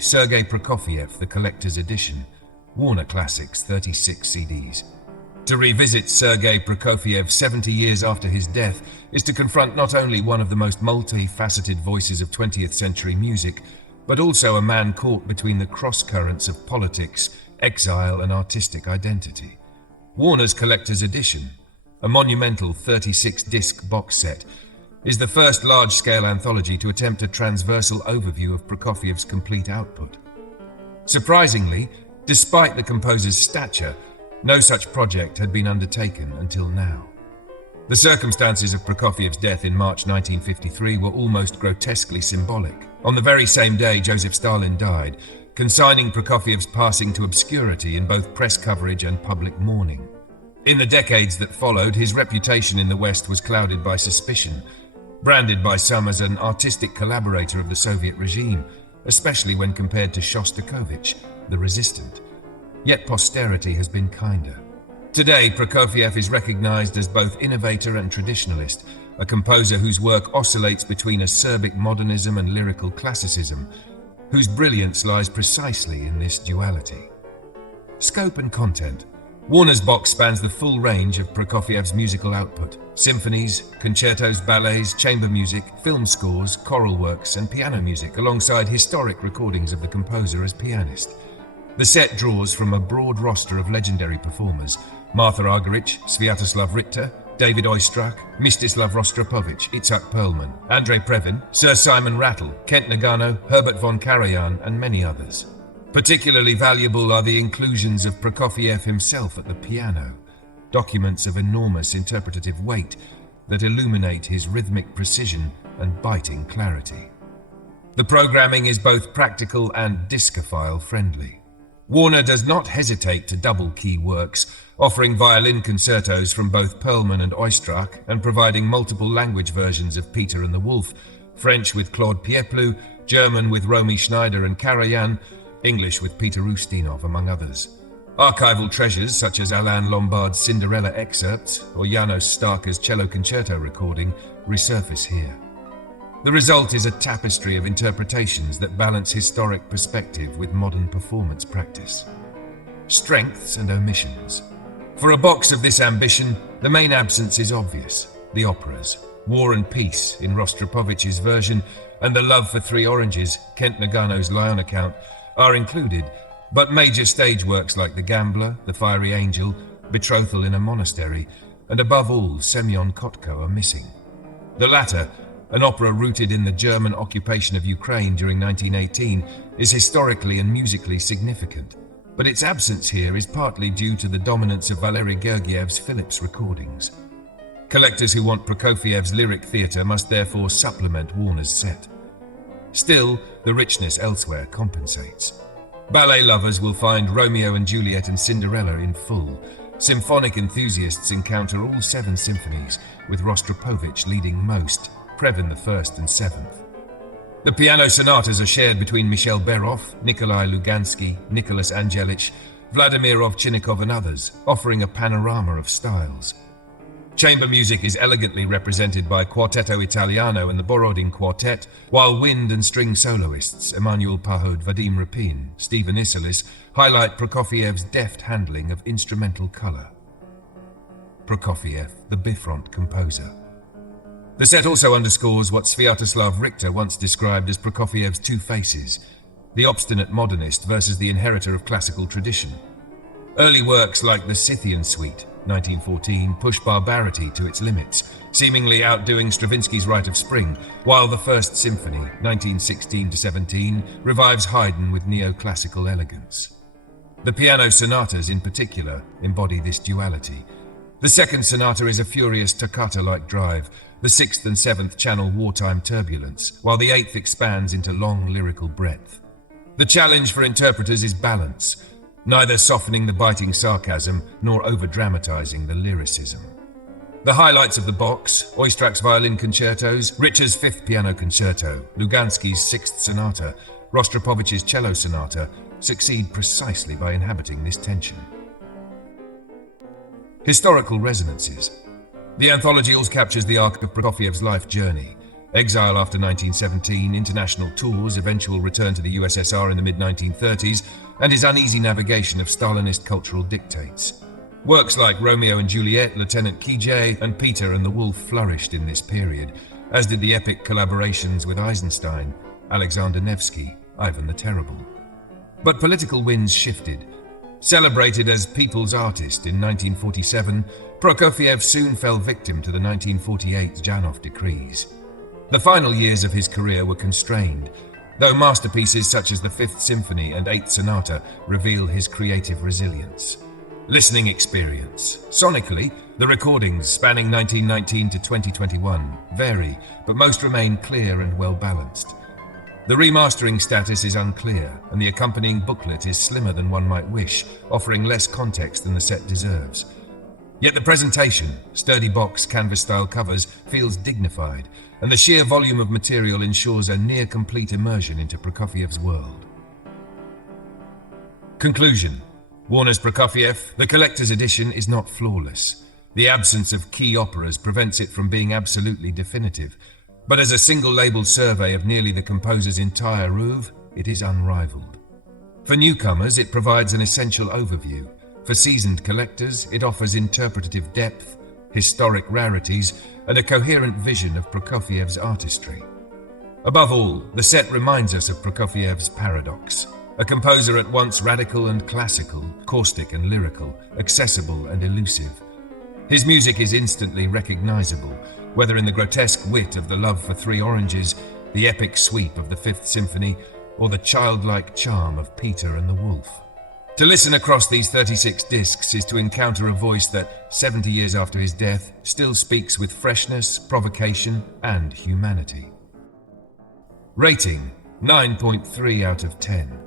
Sergei Prokofiev, The Collector's Edition, Warner Classics, 36 CDs. To revisit Sergei Prokofiev 70 years after his death is to confront not only one of the most multifaceted voices of 20th century music, but also a man caught between the cross-currents of politics, exile, and artistic identity. Warner's Collector's Edition, a monumental 36-disc box set, is the first large-scale anthology to attempt a transversal overview of Prokofiev's complete output. Surprisingly, despite the composer's stature, no such project had been undertaken until now. The circumstances of Prokofiev's death in March 1953 were almost grotesquely symbolic. On the very same day Joseph Stalin died, consigning Prokofiev's passing to obscurity in both press coverage and public mourning. In the decades that followed, his reputation in the West was clouded by suspicion, branded by some as an artistic collaborator of the Soviet regime, especially when compared to Shostakovich, the resistant. Yet posterity has been kinder. Today, Prokofiev is recognized as both innovator and traditionalist, a composer whose work oscillates between acerbic modernism and lyrical classicism, whose brilliance lies precisely in this duality. Scope and content. Warner's box spans the full range of Prokofiev's musical output: symphonies, concertos, ballets, chamber music, film scores, choral works, and piano music, alongside historic recordings of the composer as pianist. The set draws from a broad roster of legendary performers: Martha Argerich, Sviatoslav Richter, David Oistrakh, Mstislav Rostropovich, Itzhak Perlman, Andrei Previn, Sir Simon Rattle, Kent Nagano, Herbert von Karajan, and many others. Particularly valuable are the inclusions of Prokofiev himself at the piano, documents of enormous interpretative weight that illuminate his rhythmic precision and biting clarity. The programming is both practical and discophile friendly. Warner does not hesitate to double-key works, offering violin concertos from both Perlman and Oistrakh and providing multiple language versions of Peter and the Wolf, French with Claude Pieplou, German with Romy Schneider and Karajan, English with Peter Ustinov, among others. Archival treasures such as Alain Lombard's Cinderella excerpts or Janos Starker's cello concerto recording resurface here. The result is a tapestry of interpretations that balance historic perspective with modern performance practice. Strengths and omissions. For a box of this ambition, the main absence is obvious: the operas. War and Peace in Rostropovich's version and The Love for Three Oranges, Kent Nagano's Lyon account, are included, but major stage works like The Gambler, The Fiery Angel, Betrothal in a Monastery, and above all, Semyon Kotko are missing. The latter, an opera rooted in the German occupation of Ukraine during 1918, is historically and musically significant, but its absence here is partly due to the dominance of Valery Gergiev's Phillips recordings. Collectors who want Prokofiev's lyric theatre must therefore supplement Warner's set. Still, the richness elsewhere compensates. Ballet lovers will find Romeo and Juliet and Cinderella in full. Symphonic enthusiasts encounter all 7 symphonies, with Rostropovich leading most, Previn the 1st and 7th. The piano sonatas are shared between Michel Berov, Nikolai Lugansky, Nicholas Angelich, Vladimir Ovchinnikov and others, offering a panorama of styles. Chamber music is elegantly represented by Quartetto Italiano and the Borodin Quartet, while wind and string soloists Emmanuel Pahod, Vadim Rapin, Stephen Isserlis highlight Prokofiev's deft handling of instrumental color. Prokofiev, the Bifront composer. The set also underscores what Sviatoslav Richter once described as Prokofiev's two faces: the obstinate modernist versus the inheritor of classical tradition. Early works like the Scythian Suite, 1914, push barbarity to its limits, seemingly outdoing Stravinsky's Rite of Spring, while the First Symphony, 1916-17, revives Haydn with neoclassical elegance. The piano sonatas, in particular, embody this duality. The second sonata is a furious toccata-like drive, the 6th and 7th channel wartime turbulence, while the 8th expands into long lyrical breadth. The challenge for interpreters is balance, neither softening the biting sarcasm nor over-dramatizing the lyricism. The highlights of the box: Oistrakh's violin concertos, Richter's 5th piano concerto, Lugansky's 6th sonata, Rostropovich's cello sonata, succeed precisely by inhabiting this tension. Historical resonances. The anthology also captures the arc of Prokofiev's life journey. Exile after 1917, international tours, eventual return to the USSR in the mid-1930s, and his uneasy navigation of Stalinist cultural dictates. Works like Romeo and Juliet, Lieutenant Kijé, and Peter and the Wolf flourished in this period, as did the epic collaborations with Eisenstein, Alexander Nevsky, Ivan the Terrible. But political winds shifted. Celebrated as People's Artist in 1947, Prokofiev soon fell victim to the 1948 Janov decrees. The final years of his career were constrained, though masterpieces such as the Fifth Symphony and Eighth Sonata reveal his creative resilience. Listening experience. Sonically, the recordings spanning 1919 to 2021 vary, but most remain clear and well-balanced. The remastering status is unclear, and the accompanying booklet is slimmer than one might wish, offering less context than the set deserves. Yet the presentation, sturdy box canvas-style covers, feels dignified, and the sheer volume of material ensures a near-complete immersion into Prokofiev's world. Conclusion. Warner's Prokofiev, the collector's edition, is not flawless. The absence of key operas prevents it from being absolutely definitive, but as a single-label survey of nearly the composer's entire oeuvre, it is unrivaled. For newcomers, it provides an essential overview. For seasoned collectors, it offers interpretative depth, historic rarities, and a coherent vision of Prokofiev's artistry. Above all, the set reminds us of Prokofiev's paradox. A composer at once radical and classical, caustic and lyrical, accessible and elusive. His music is instantly recognizable, whether in the grotesque wit of the Love for Three Oranges, the epic sweep of the Fifth Symphony, or the childlike charm of Peter and the Wolf. To listen across these 36 discs is to encounter a voice that, 70 years after his death, still speaks with freshness, provocation, and humanity. Rating: 9.3 out of 10.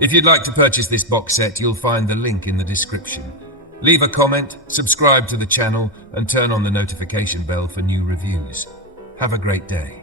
If you'd like to purchase this box set, you'll find the link in the description. Leave a comment, subscribe to the channel, and turn on the notification bell for new reviews. Have a great day.